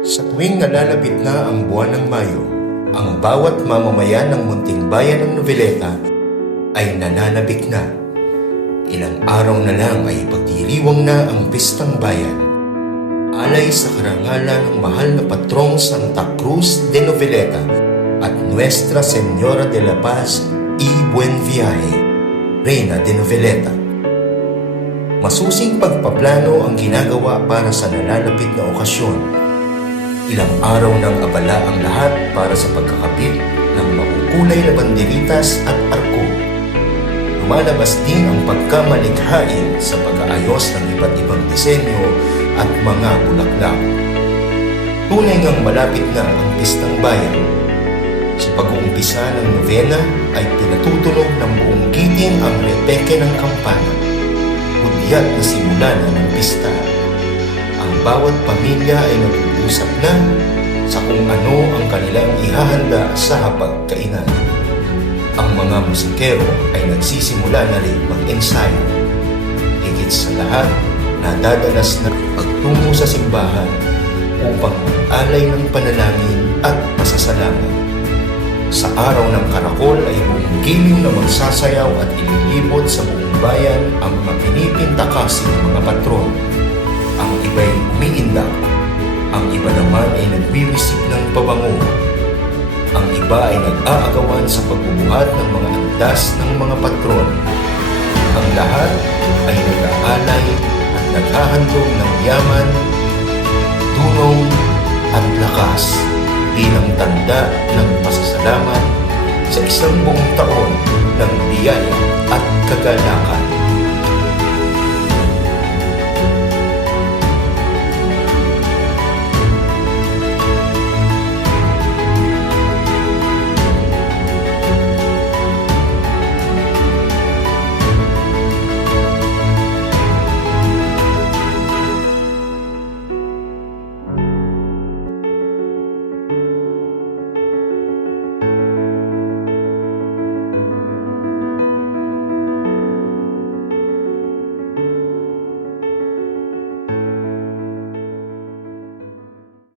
Sa tuwing nalalapit na ang buwan ng Mayo, ang bawat mamamayan ng munting bayan ng Noveleta ay nananabik na. Ilang araw na lang ay pagdiriwang na ang Pistang Bayan. Alay sa karangalan ng mahal na patrong Santa Cruz de Noveleta at Nuestra Señora de la Paz y Buen Viaje, Reina de Noveleta. Masusing pagpaplano ang ginagawa para sa nalalapit na okasyon. Ilang araw nang abala ang lahat para sa pagkakabit ng makukulay na banderitas at arko. Lumalabas din ang pagkamalikhain sa pag-aayos ng iba't ibang disenyo at mga bulaklak. Tunay ngang malapit na ang Pistang Bayan. Sa pag-uumpisa ng novena ay pinatutunog ng buong giting ang repeke ng kampana. Hudyat na simula na ng pista. Ang bawat pamilya ay nag-uusap na sa kung ano ang kanilang ihahanda sa hapagkainan. Ang mga musikero ay nagsisimula na rin mag-ensayo. Higit sa lahat, nadadanas na pagtungo sa simbahan upang mag-alay ng panalangin at pasasalamat. Sa araw ng karakol ay buong giliw na magsasayaw at ililibot sa buong bayan ang mga pinipintakasi ng mga patron. Ang iba'y umiindak, ang iba naman ay nagwiwisip ng pabango. Ang iba ay nag-aagawan sa pagbubuhat ng mga andas ng mga patron. Ang lahat ay nag-aalay at naghahandog ng yaman, tulong at lakas bilang tanda ng pasasalamat sa isang buong taon ng biyaya at kagalakan.